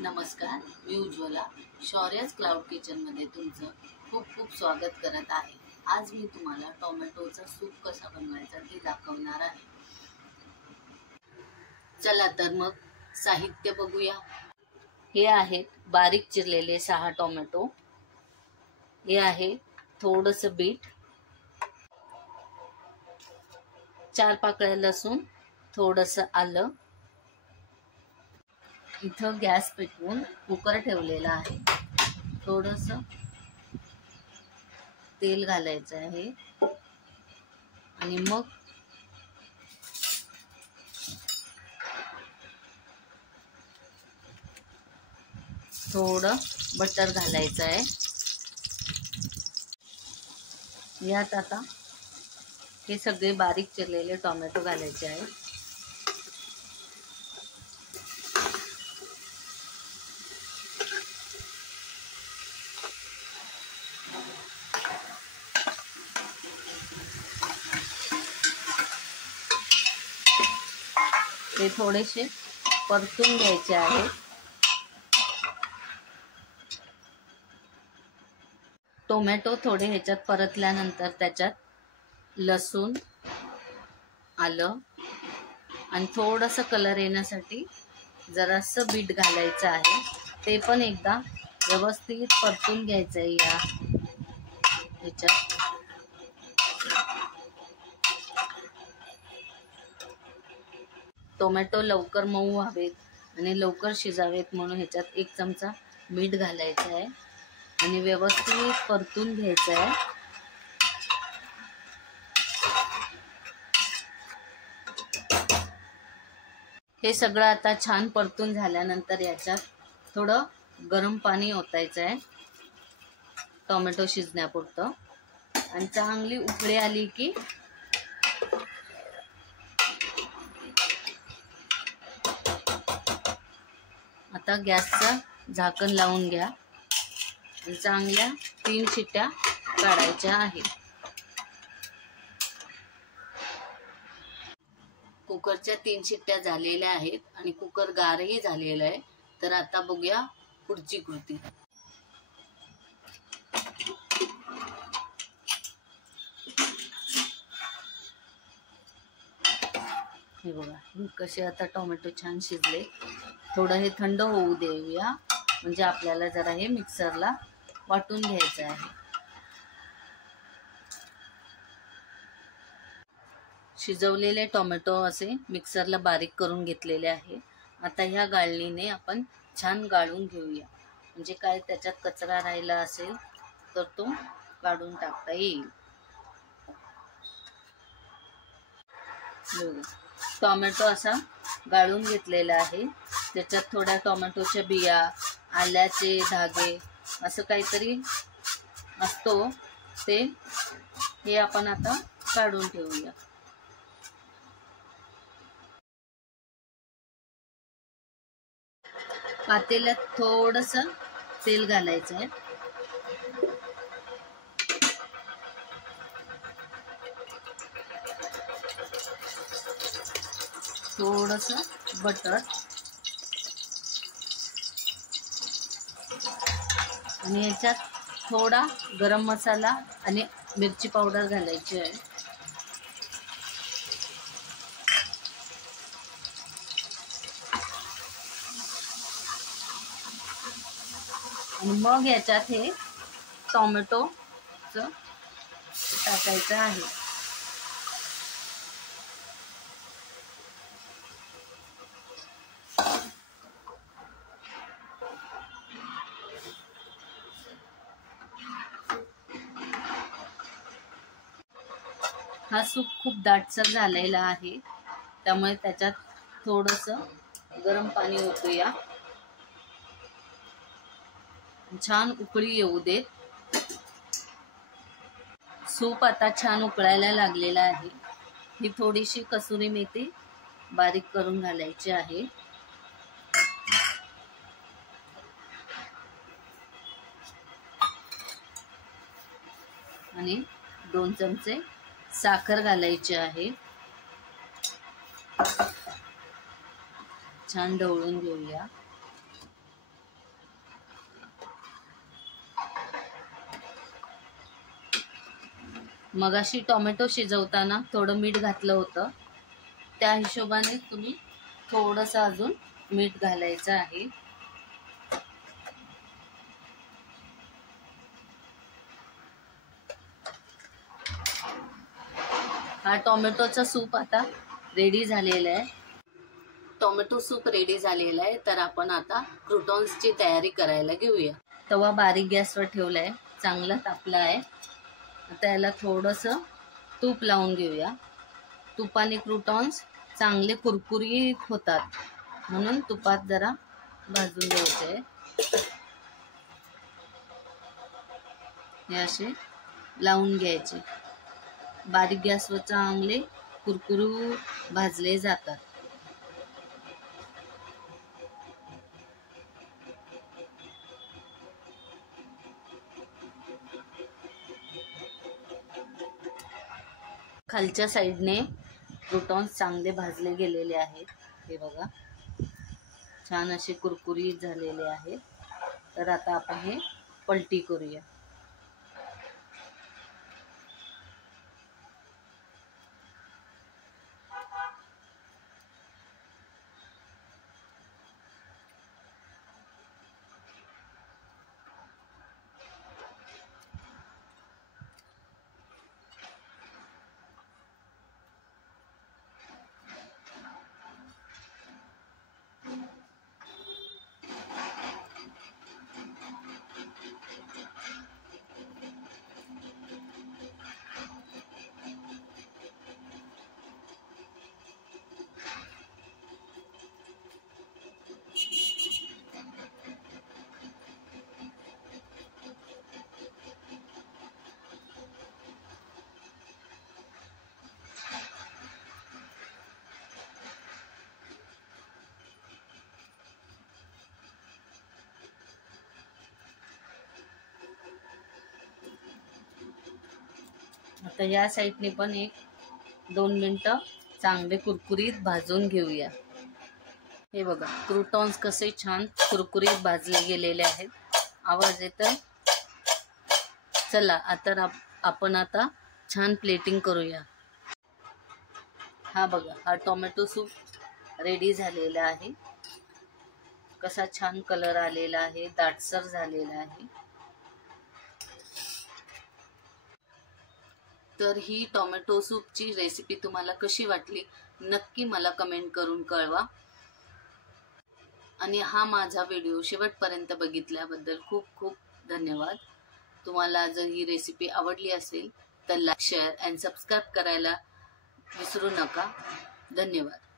नमस्कार, मी उज्ज्वला शौर्याज क्लाउड किचनमध्ये तुमचं खूप खूप स्वागत करत आहे। आज मी तुम्हाला टोमॅटोचा सूप कसा बनवायचा ते दाखवणार आहे। चला तर मग साहित्य बघूया। हे आहेत बारीक चिरलेले 6 टोमॅटो, हे आहे थोडंसं बीट, 4 पाकळ्या लसूण, थोडंसं आलं। इथं गॅस पेटवून कुकर ठेवलेला आहे। थोडंसं तेल घालायचं आहे आणि मग थोडं बटर घालायचं आहे। यात आता हे सगळे बारीक चिरलेले टोमॅटो घालायचे आहेत। ते थोडेसे परतून घ्यायचे आहे। टोमॅटो थोडे ह्याच्यात परतल्यानंतर त्याच्यात लसूण, आलं आणि थोडंसं कलर येण्यासाठी जरासं बीट घालायचं आहे। ते पण एकदा व्यवस्थित परतून घ्यायचं आहे ह्याच्यात। टोमॅटो लवकर मऊ व्हावेत आणि लवकर शिजावेत म्हणून ह्याच्यात 1 चमचा मीठ घालायचं आहे आणि व्यवस्थित परतून घ्यायचं आहे। हे सगळं आता छान परतून झाल्यानंतर याच्यात थोडं गरम पाणी ओतायचं आहे टोमॅटो शिजण्यापुरतं आणि चांगली उकळी आली की आता गॅसचं झाकण लावून घ्या आणि चांगल्या 3 शिट्ट्या काढायच्या आहेत। कुकरच्या 3 शिट्ट्या झालेल्या आहेत आणि कुकर गारही झालेला आहे। तर आता बघूया पुढची कृती। हे बघा, हे कसे आता टोमॅटो छान शिजले। थोडं हे थंड होऊ देऊया, म्हणजे आपल्याला जरा हे मिक्सरला वाटून घ्यायचं आहे। शिजवलेले टोमॅटो असे मिक्सरला बारीक करून घेतलेले आहे। आता ह्या गाळणीने आपण छान गाळून घेऊया, म्हणजे काय त्याच्यात कचरा राहिला असेल तर तो काढून टाकता येईल। टोमॅटो असा गाळून घेतलेला आहे। त्याच्यात थोड्या टोमॅटोच्या बिया, आल्याचे धागे असं काहीतरी असतो, हे आपण आता काढून ठेवूया। पातेल्यात थोडंसं तेल घालायचं आहे। थोडंसं बटर आणि याच्यात थोडा गरम मसाला आणि मिरची पावडर घालायची आहे। आणि मग याच्यात हे टोमॅटोचं टाकायचं आहे। हा सूप खूप दाटसर झालेला आहे, त्यामुळे त्याच्यात थोडंसं गरम पाणी ओतूया। छान उकळी येऊ देत। सूप आता छान उकळायला लागलेला आहे। ही थोडीशी कसुरी मेथी बारीक करून घालायची आहे आणि 2 चमचे साखर घालायची आहे। छान ढवळून घेऊया। मगाशी टोमॅटो शिजवताना थोडं मीठ घातलं होतं, त्या हिशोबाने तुम्ही थोडंसं अजून मीठ घालायचं आहे. हा टोमॅटोचा सूप आता रेडी झालेला आहे. टोमॅटो सूप रेडी झालेला आहे. तर आपण आता क्रूटॉन्सची तयारी करायला घेऊया. तवा बारीक गॅसवर ठेवला आहे, चांगला तापला आहे. आता याला थोडंसं तूप लावून घेऊया. तुपाने क्रूटॉन्स चांगले कुरकुरीत होतात, म्हणून तुपात जरा भाजून घ्यायचे. हे असे लावून घ्यायचे. बारीक गॅसवर चांगले कुरकुरू भाजले जातात. खालच्या साईडने क्रूटॉन्स चांगले भाजले गेलेले आहेत. हे बघा, छान असे कुरकुरीत झालेले आहेत. तर आता आपण हे पलटी करूया. आता या साईडने पण 1-2 मिनिटं चांगले कुरकुरीत भाजून घेऊया. हे बघा, क्रूटॉन्स कसे छान कुरकुरीत भाजले गेलेले आहेत. आवाज येतोय. चला आता आपण आता छान प्लेटिंग करूया. हा बघा, हा टोमॅटो सूप रेडी झालेला आहे. कसा छान कलर आलेला आहे, दाटसर झालेला आहे. तर ही टोमॅटो सूपची रेसिपी तुम्हाला कशी वाटली नक्की मला कमेंट करून कळवा. आणि हा माझा व्हिडिओ शेवटपर्यंत बघितल्याबद्दल खूप खूप धन्यवाद. तुम्हाला जर ही रेसिपी आवडली असेल तर लाईक, शेअर अँड सबस्क्राईब करायला विसरू नका. धन्यवाद.